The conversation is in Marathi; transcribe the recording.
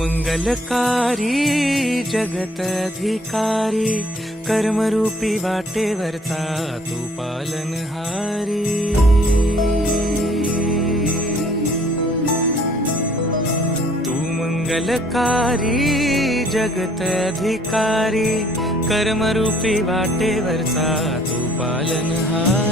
मंगलकारी जगत अधिकारी, कर्मरूपी वाटेवरचा तू पालनहारी। तू मंगलकारी जगत अधिकारी, कर्मरूपी वाटेवरचा तू पालनहारी।